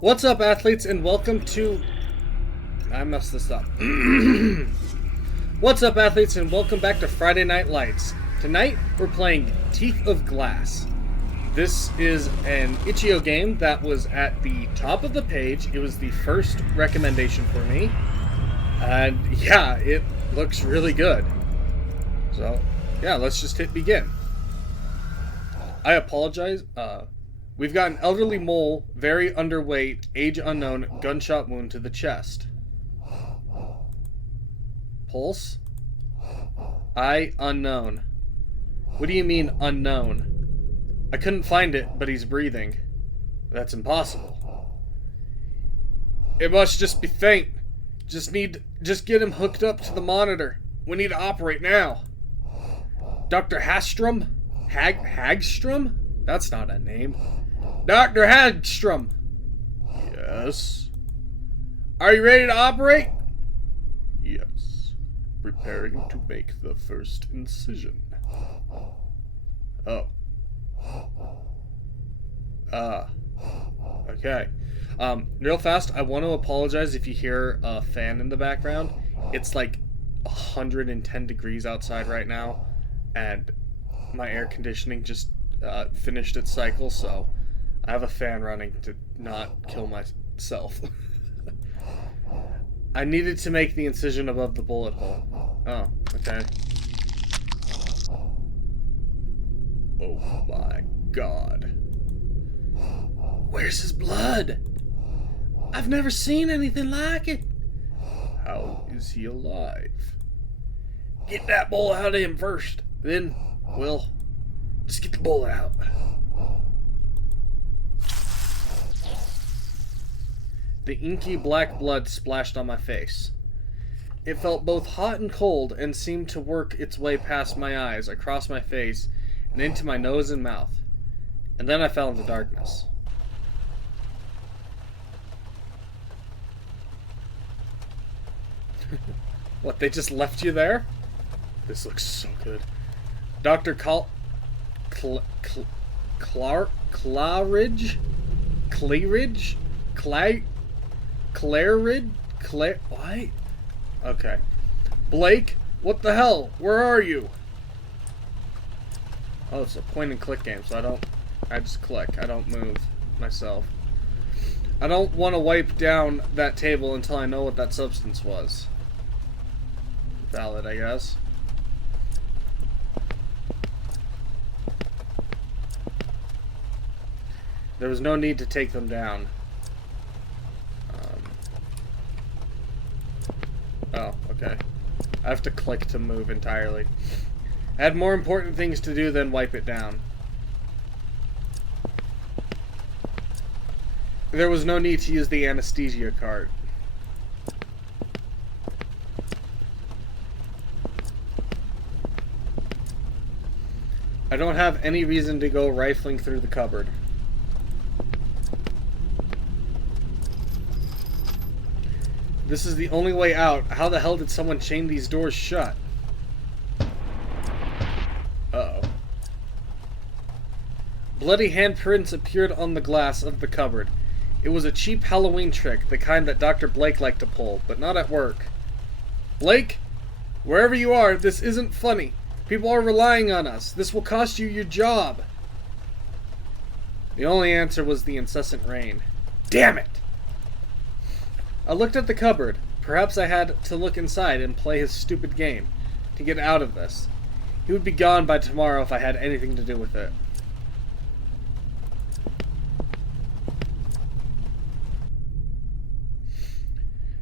What's up, athletes, and welcome to... I messed this up. What's up, athletes, and welcome back to Friday Night Lights. Tonight, we're playing Teeth of Glass. This is an itch.io game that was at the top of the page. It was the first recommendation for me. And yeah, it looks really good. So, yeah, let's just hit begin. I apologize. We've got an elderly mole, very underweight, age unknown, gunshot wound to the chest. Pulse? Eye unknown. What do you mean unknown? I couldn't find it, but he's breathing. That's impossible. It must just be faint. Just get him hooked up to the monitor. We need to operate now. Dr. Hagstrom? Hagstrom? That's not a name. Dr. Hagstrom! Yes? Are you ready to operate? Yes. Preparing to make the first incision. Oh. Okay. Real fast, I want to apologize if you hear a fan in the background. It's like 110 degrees outside right now, and my air conditioning just finished its cycle, so I have a fan running to not kill myself. I needed to make the incision above the bullet hole. Oh, okay. Oh my god. Where's his blood? I've never seen anything like it. How is he alive? Get that bullet out of him first. Then, well, just get the bullet out. The inky black blood splashed on my face. It felt both hot and cold and seemed to work its way past my eyes, across my face, and into my nose and mouth. And then I fell into darkness. What, they just left you there? This looks so good. Dr. Claridge? What? Okay. Blake, what the hell? Where are you? Oh, it's a point and click game, so I just click. I don't move myself. I don't want to wipe down that table until I know what that substance was. Valid, I guess. There was no need to take them down. Oh, okay. I have to click to move entirely. I had more important things to do than wipe it down. There was no need to use the anesthesia card. I don't have any reason to go rifling through the cupboard. This is the only way out. How the hell did someone chain these doors shut? Uh-oh. Bloody handprints appeared on the glass of the cupboard. It was a cheap Halloween trick, the kind that Dr. Blake liked to pull, but not at work. Blake? Wherever you are, this isn't funny. People are relying on us. This will cost you your job. The only answer was the incessant rain. Damn it! I looked at the cupboard. Perhaps I had to look inside and play his stupid game to get out of this. He would be gone by tomorrow if I had anything to do with it.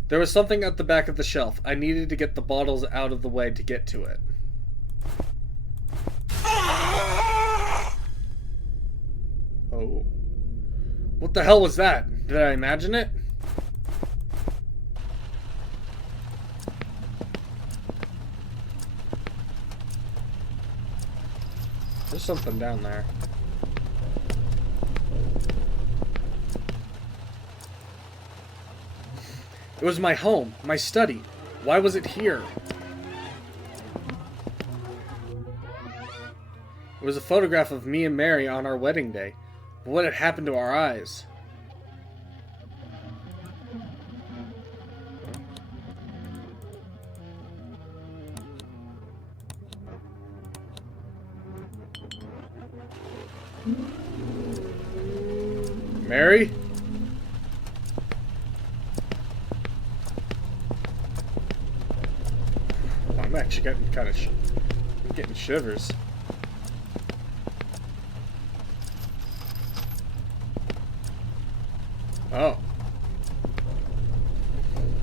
There was something at the back of the shelf. I needed to get the bottles out of the way to get to it. Oh. What the hell was that? Did I imagine it? There's something down there. It was my home, my study. Why was it here? It was a photograph of me and Mary on our wedding day. But what had happened to our eyes? Mary? Oh, I'm actually getting kind of I'm getting shivers. Oh.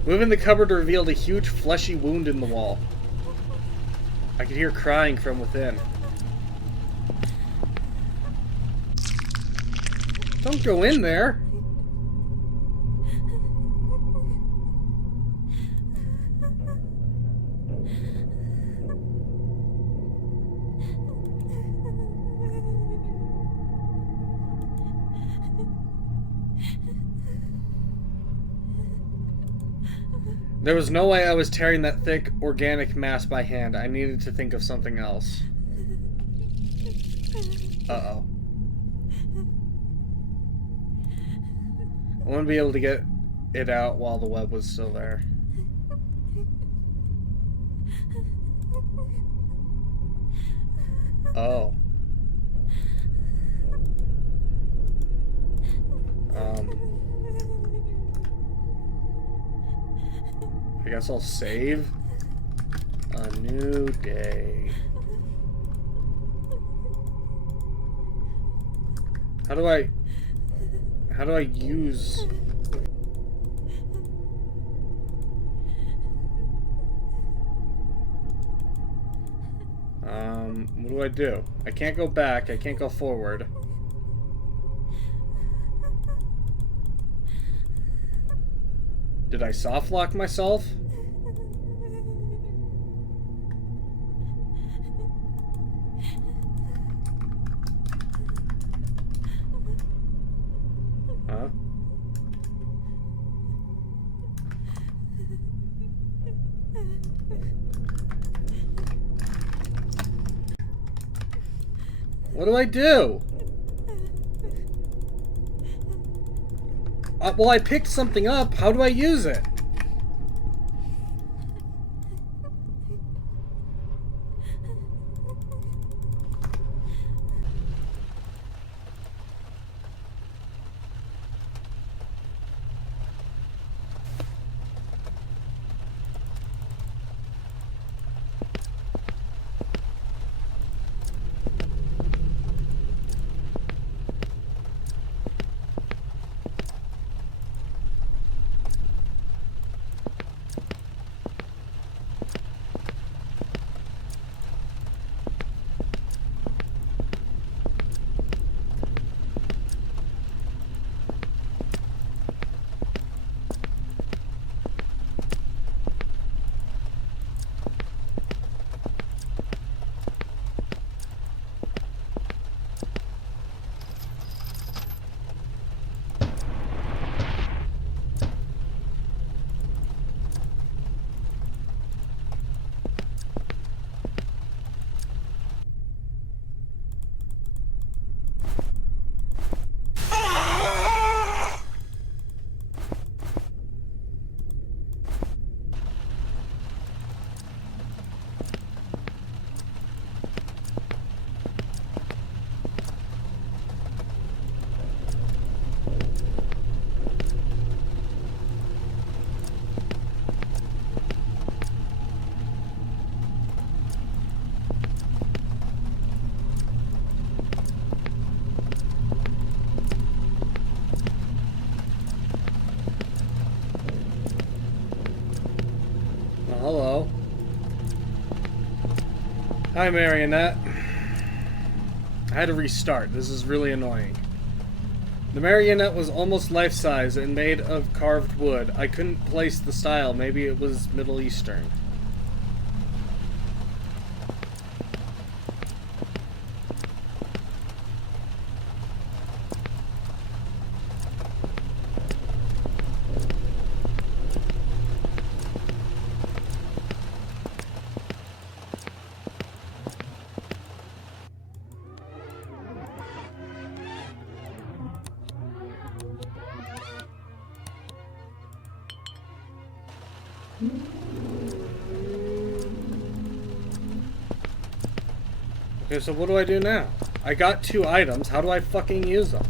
Moving the cupboard revealed a huge fleshy wound in the wall. I could hear crying from within. Don't go in there! There was no way I was tearing that thick, organic mass by hand. I needed to think of something else. Uh-oh. I want to be able to get it out while the web was still there. Oh. I guess I'll save a new day. How do I use... what do I do? I can't go back, I can't go forward. Did I soft lock myself? Huh? What do I do? Well, I picked something up. How do I use it? Hello. Hi, Marionette. I had to restart. This is really annoying. The marionette was almost life-size and made of carved wood. I couldn't place the style. Maybe it was Middle Eastern. Okay, so what do I do now? I got 2 items. How do I fucking use them?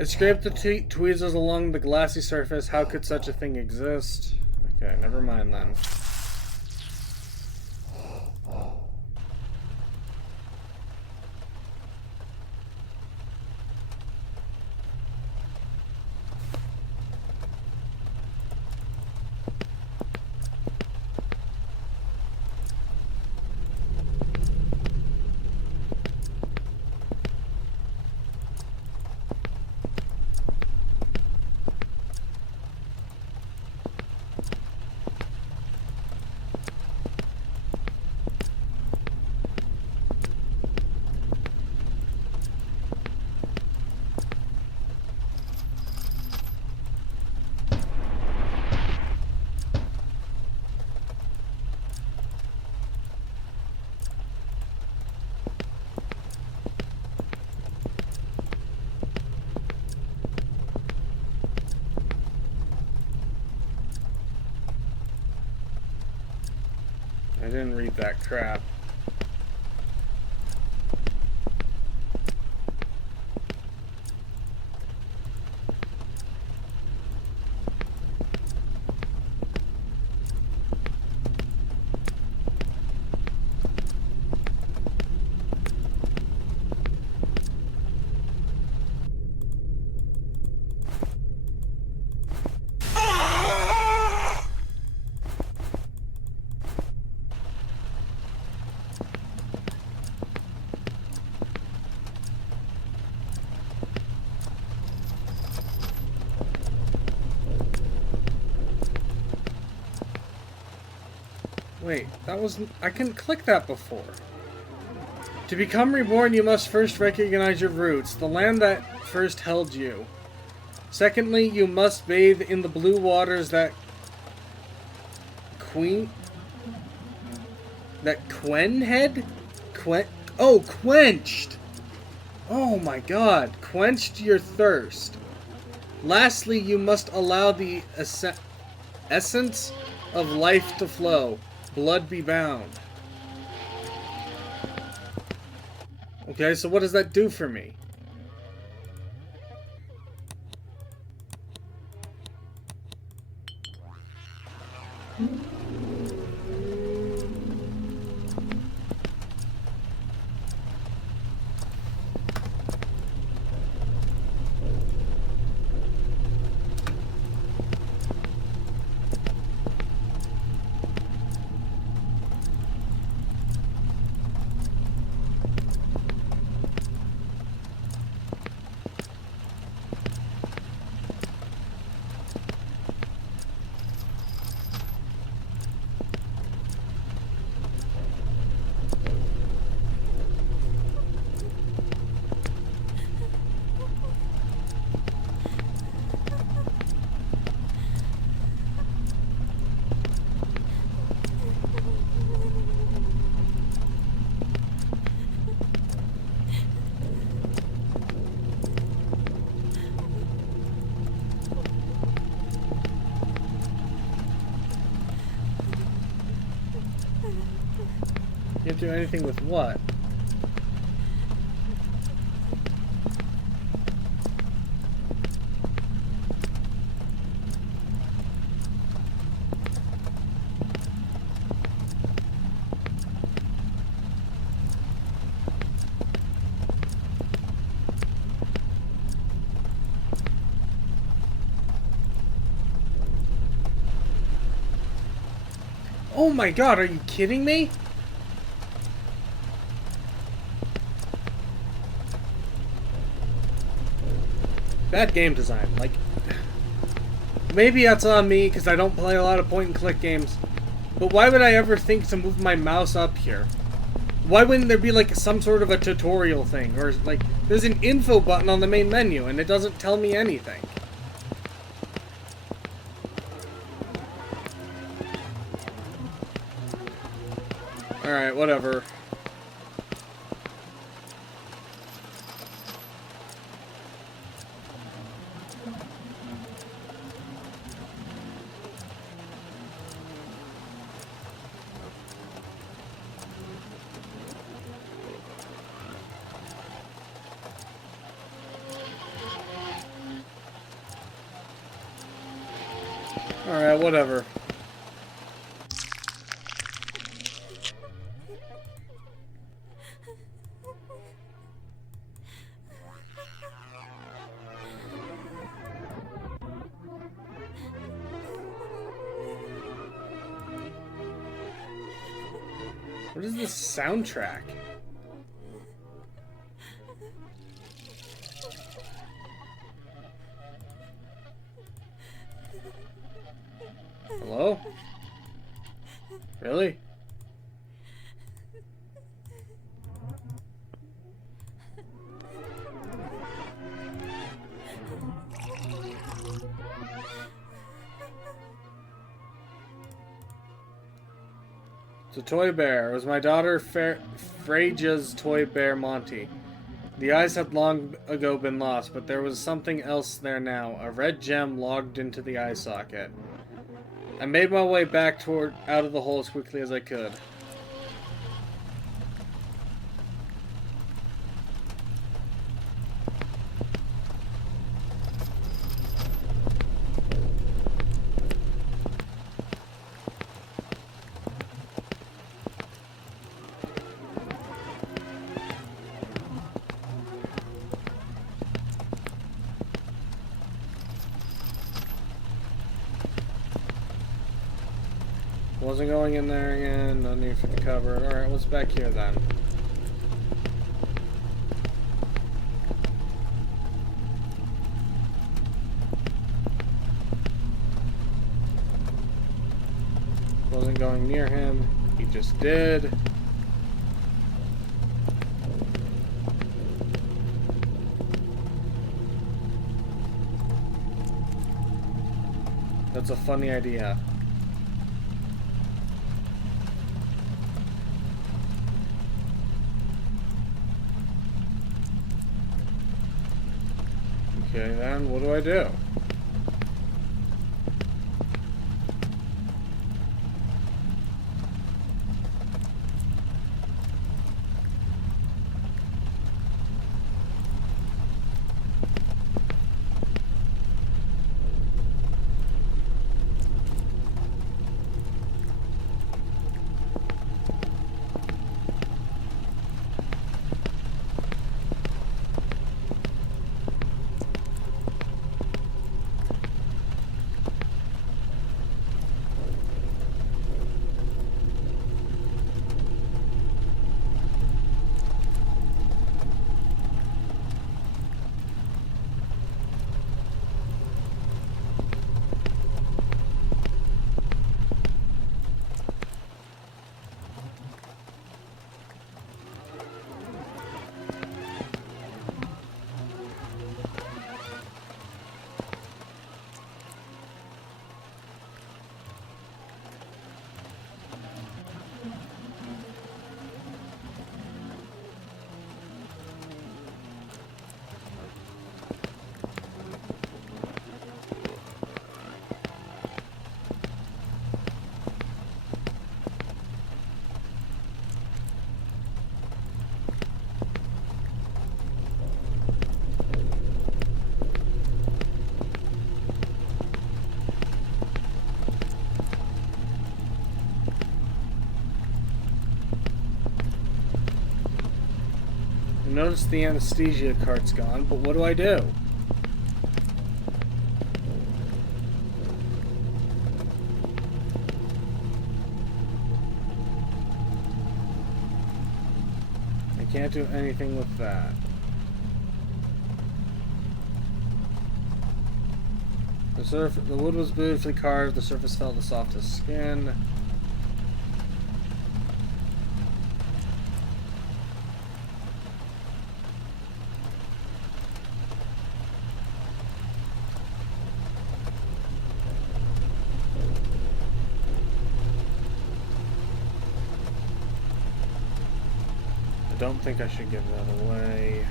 It scraped the tweezers along the glassy surface. How could such a thing exist? Okay, never mind then. I didn't read that crap. Wait, that was... I couldn't click that before. To become reborn, you must first recognize your roots, the land that first held you. Secondly, you must bathe in the blue waters that... Quenhed? Quenched! Oh my god, quenched your thirst. Lastly, you must allow the essence of life to flow. Blood be bound. Okay, so what does that do for me? You can't do anything with what? Oh my god, are you kidding me? Bad game design. Like, maybe that's on me because I don't play a lot of point-and-click games. But why would I ever think to move my mouse up here? Why wouldn't there be like some sort of a tutorial thing? Or like, there's an info button on the main menu and it doesn't tell me anything. Alright, whatever. Alright, whatever. What is this soundtrack? Hello? Really? It's a toy bear. It was my daughter Freja's toy bear Monty. The eyes had long ago been lost, but there was something else there now. A red gem logged into the eye socket. I made my way back out of the hole as quickly as I could. Wasn't going in there again, no need for the cupboard. Alright, what's back here then? Wasn't going near him, he just did. That's a funny idea. Okay, then what do I do? Notice the anesthesia cart's gone, but what do I do? I can't do anything with that. The wood was beautifully carved, the surface felt the softest skin. I don't think I should give that away.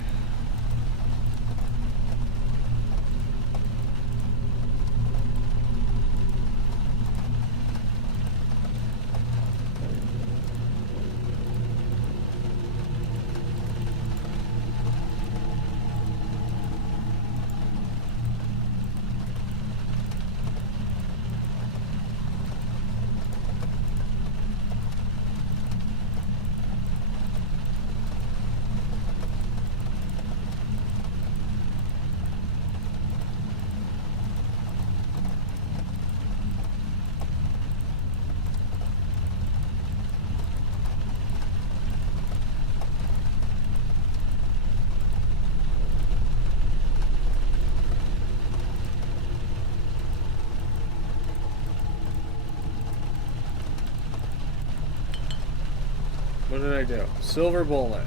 What did I do? Silver bullet.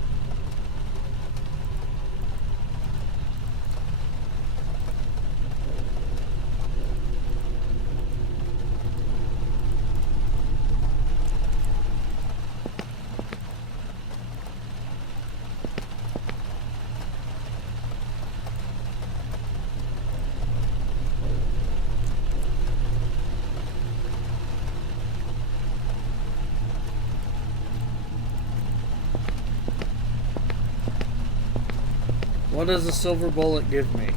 What does a silver bullet give me?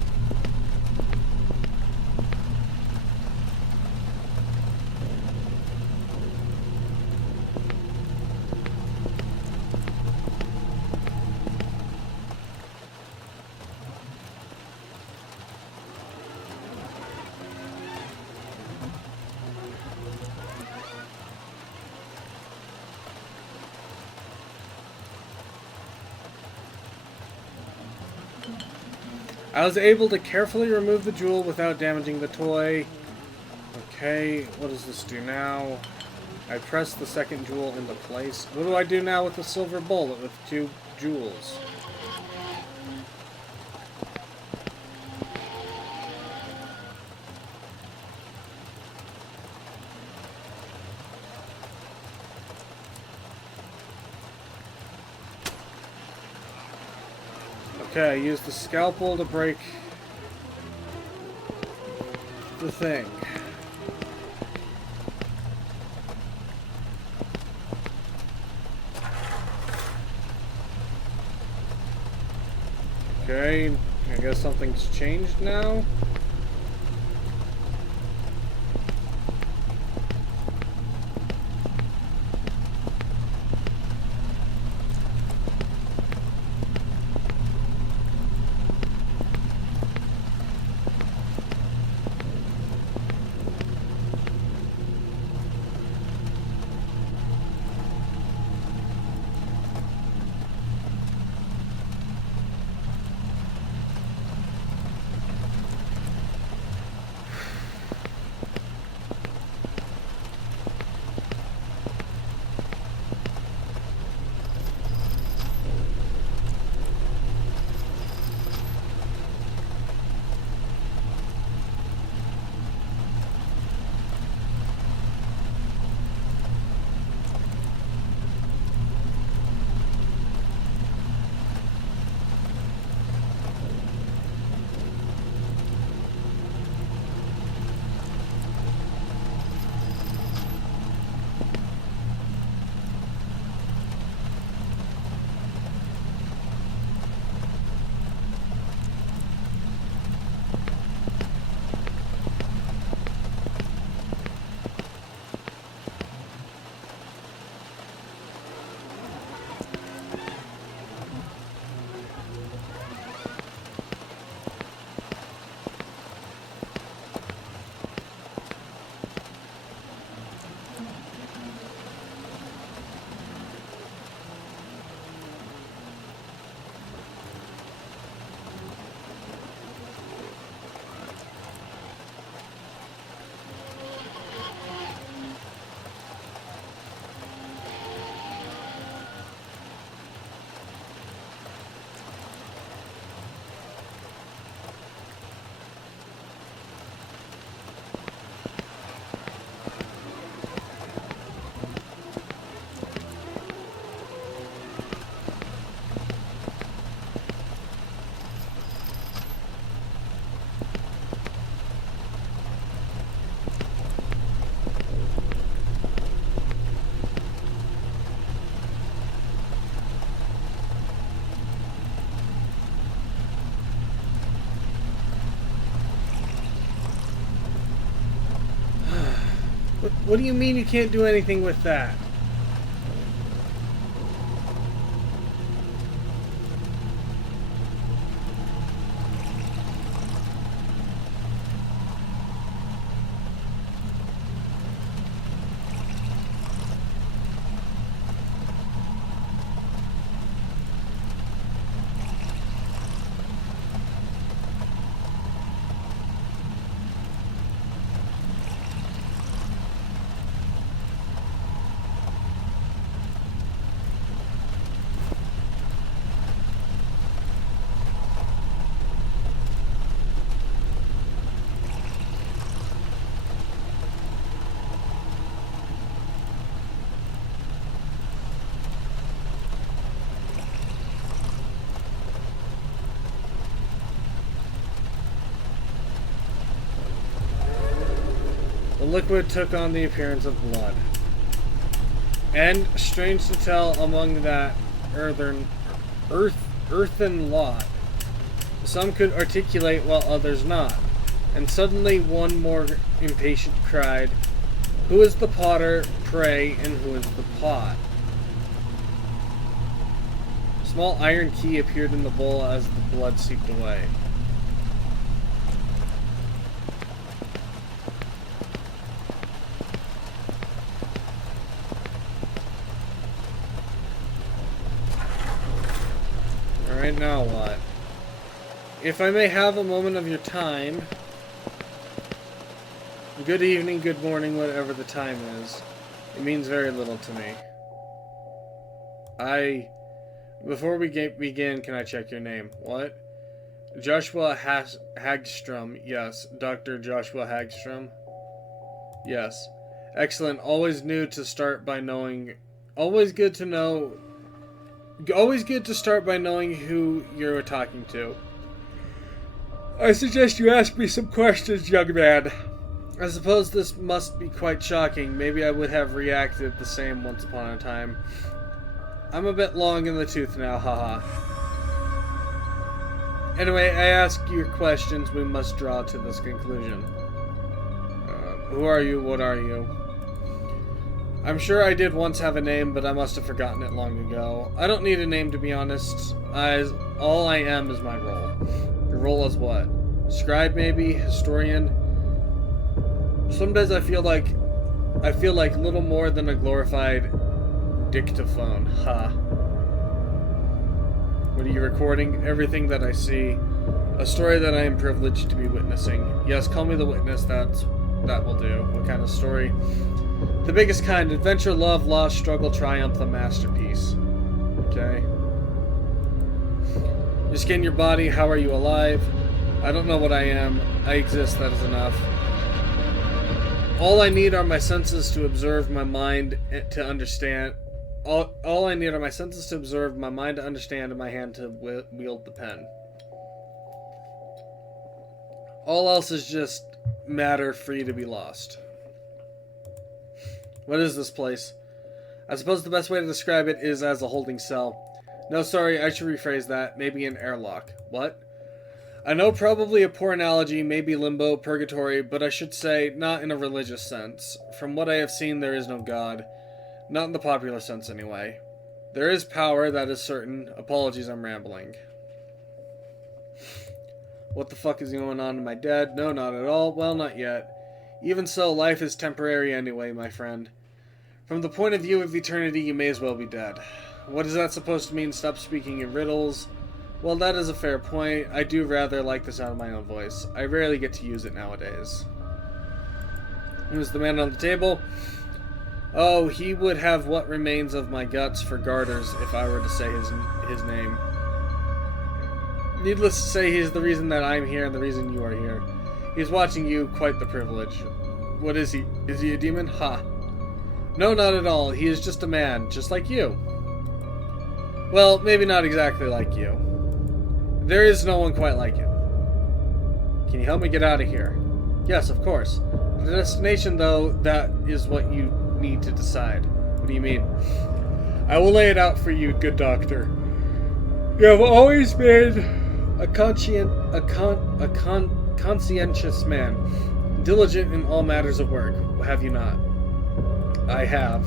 I was able to carefully remove the jewel without damaging the toy. Okay, what does this do now? I press the second jewel into place. What do I do now with the silver bullet with 2 jewels? Okay, I use the scalpel to break the thing. Okay, I guess something's changed now. What do you mean you can't do anything with that? liquid took on the appearance of blood. And, strange to tell, among that earthen lot, some could articulate while others not. And suddenly one more impatient cried, "Who is the potter, pray, and who is the pot?" A small iron key appeared in the bowl as the blood seeped away. Alright, now what? If I may have a moment of your time... Good evening, good morning, whatever the time is. It means very little to me. Before we begin, can I check your name? What? Joshua Hagstrom. Yes. Dr. Joshua Hagstrom. Yes. Excellent. Always good to start by knowing who you're talking to. I suggest you ask me some questions, young man. I suppose this must be quite shocking. Maybe I would have reacted the same once upon a time. I'm a bit long in the tooth now, haha. Anyway, I ask you questions we must draw to this conclusion. Who are you? What are you? I'm sure I did once have a name, but I must have forgotten it long ago. I don't need a name, to be honest. All I am is my role. Your role is what? Scribe, maybe? Historian? Sometimes I feel like little more than a glorified dictaphone. Ha. What are you recording? Everything that I see. A story that I am privileged to be witnessing. Yes, call me the witness. That will do. What kind of story? The biggest kind. Adventure, love, loss, struggle, triumph, a masterpiece. Okay. Your skin, your body. How are you alive? I don't know what I am. I exist. That is enough. All I need are my senses to observe, my mind to understand. All I need are my senses to observe, my mind to understand, and my hand to wield the pen. All else is just matter free to be lost. What is this place? I suppose the best way to describe it is as a holding cell. No, sorry, I should rephrase that. Maybe an airlock. What? I know, probably a poor analogy, maybe limbo, purgatory, but I should say not in a religious sense. From what I have seen, there is no God. Not in the popular sense, anyway. There is power, that is certain. Apologies, I'm rambling. What the fuck is going on? Am I dead? No, not at all. Well, not yet. Even so, life is temporary anyway, my friend. From the point of view of eternity, you may as well be dead. What is that supposed to mean? Stop speaking in riddles? Well, that is a fair point. I do rather like the sound of my own voice. I rarely get to use it nowadays. Who's the man on the table? Oh, he would have what remains of my guts for garters if I were to say his name. Needless to say, he is the reason that I'm here and the reason you are here. He's watching you, quite the privilege. What is he? Is he a demon? Ha. No, not at all. He is just a man, just like you. Well, maybe not exactly like you. There is no one quite like him. Can you help me get out of here? Yes, of course. The destination, though, that is what you need to decide. What do you mean? I will lay it out for you, good doctor. You have always been a conscientious man, diligent in all matters of work, have you not? I have.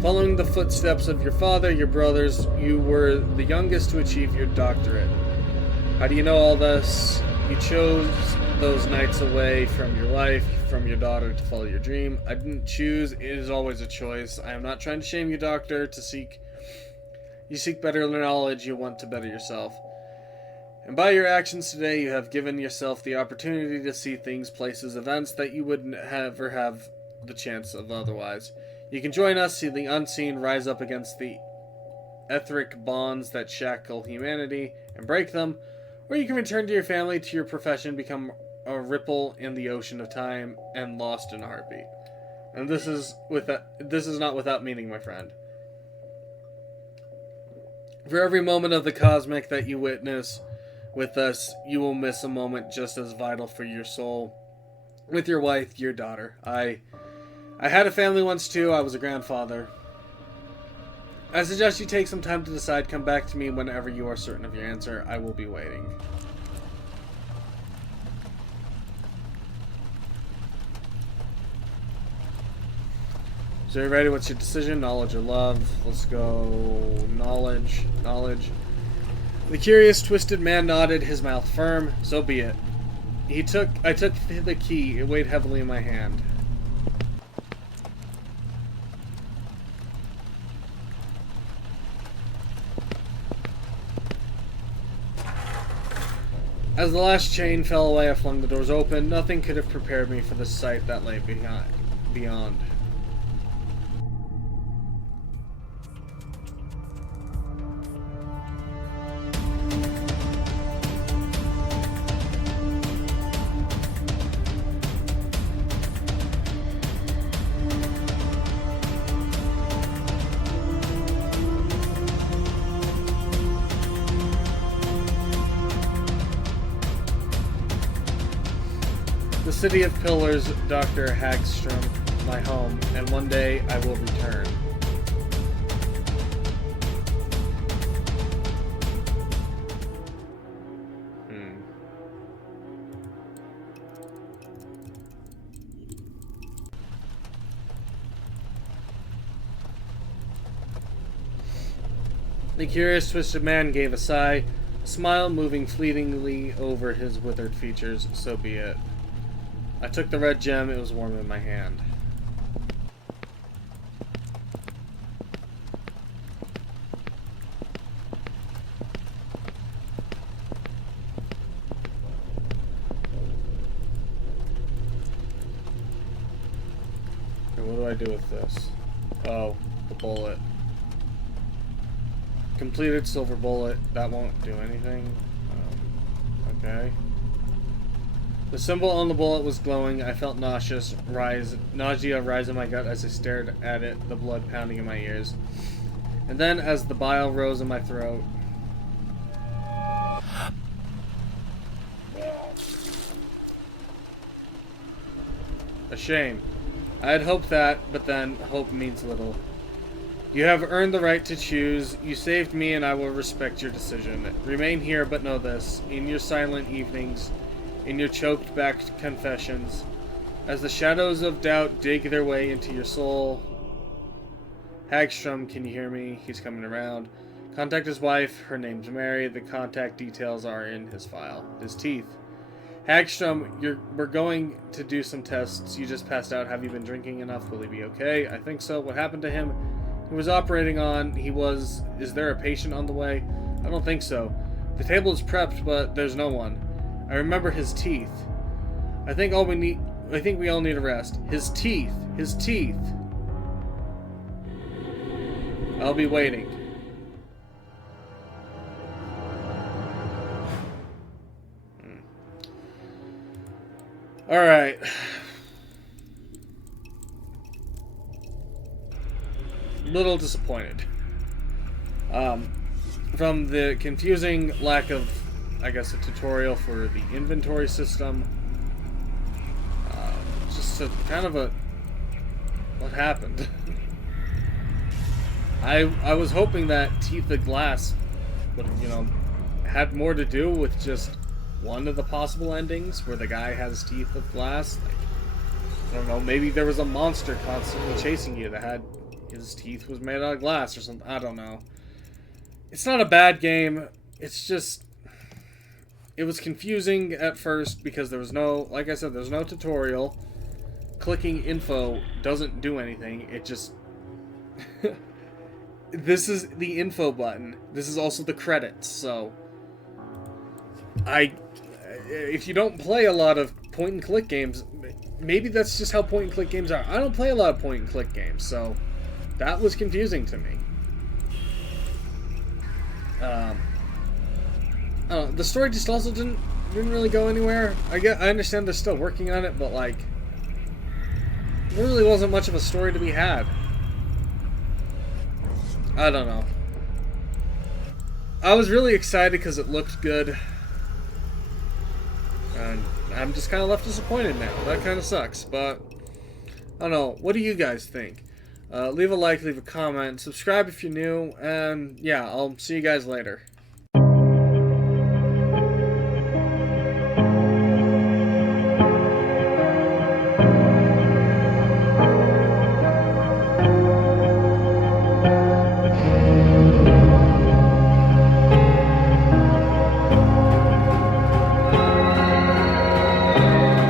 Following the footsteps of your father, your brothers, you were the youngest to achieve your doctorate. How do you know all this? You chose those nights away from your wife, from your daughter, to follow your dream. I didn't choose. It is always a choice. I am not trying to shame you, doctor. You seek better knowledge. You want to better yourself. And by your actions today, you have given yourself the opportunity to see things, places, events that you wouldn't ever have the chance of otherwise. You can join us, see the unseen, rise up against the etheric bonds that shackle humanity and break them, or you can return to your family, to your profession, become a ripple in the ocean of time, and lost in a heartbeat. And this is not without meaning, my friend. For every moment of the cosmic that you witness with us, you will miss a moment just as vital for your soul with your wife, your daughter. I had a family once too. I was a grandfather. I suggest you take some time to decide. Come back to me whenever you are certain of your answer. I will be waiting. So you ready? What's your decision? Knowledge or love? Let's go knowledge. Knowledge. The curious, twisted man nodded, his mouth firm. So be it. I took the key. It weighed heavily in my hand. As the last chain fell away, I flung the doors open. Nothing could have prepared me for the sight that lay beyond. The city of pillars, Dr. Hagstrom, my home, and one day I will return. The curious, twisted man gave a sigh, a smile moving fleetingly over his withered features. So be it. I took the red gem. It was warm in my hand. Okay, what do I do with this? Oh, the bullet. Completed silver bullet. That won't do anything. Okay. The symbol on the bullet was glowing. I felt nausea rise in my gut as I stared at it, the blood pounding in my ears. And then, as the bile rose in my throat, a shame. I had hoped that, but then hope means little. You have earned the right to choose. You saved me, and I will respect your decision. Remain here, but know this: in your silent evenings, in your choked-back confessions, as the shadows of doubt dig their way into your soul. Hagstrom, can you hear me? He's coming around. Contact his wife. Her name's Mary. The contact details are in his file. His teeth. Hagstrom, we're going to do some tests. You just passed out. Have you been drinking enough? Will he be okay? I think so. What happened to him? He was operating on. Is there a patient on the way? I don't think so. The table is prepped, but there's no one. I remember his teeth. I think we all need a rest. His teeth. His teeth. I'll be waiting. Alright. Little disappointed. From the confusing lack of, I guess, a tutorial for the inventory system. Just a kind of a... What happened? I was hoping that Teeth of Glass would, had more to do with just one of the possible endings where the guy has teeth of glass. Like, I don't know, maybe there was a monster constantly chasing you that had his teeth was made out of glass or something. I don't know. It's not a bad game. It's just... It was confusing at first because there was no... Like I said, there's no tutorial. Clicking info doesn't do anything. It just... This is the info button. This is also the credits, so... If you don't play a lot of point-and-click games, maybe that's just how point-and-click games are. I don't play a lot of point-and-click games, so that was confusing to me. The story just also didn't really go anywhere. I understand they're still working on it, but like, there really wasn't much of a story to be had. I don't know. I was really excited because it looked good. And I'm just kind of left disappointed now. That kind of sucks, but I don't know. What do you guys think? Leave a like, leave a comment, subscribe if you're new, and yeah, I'll see you guys later.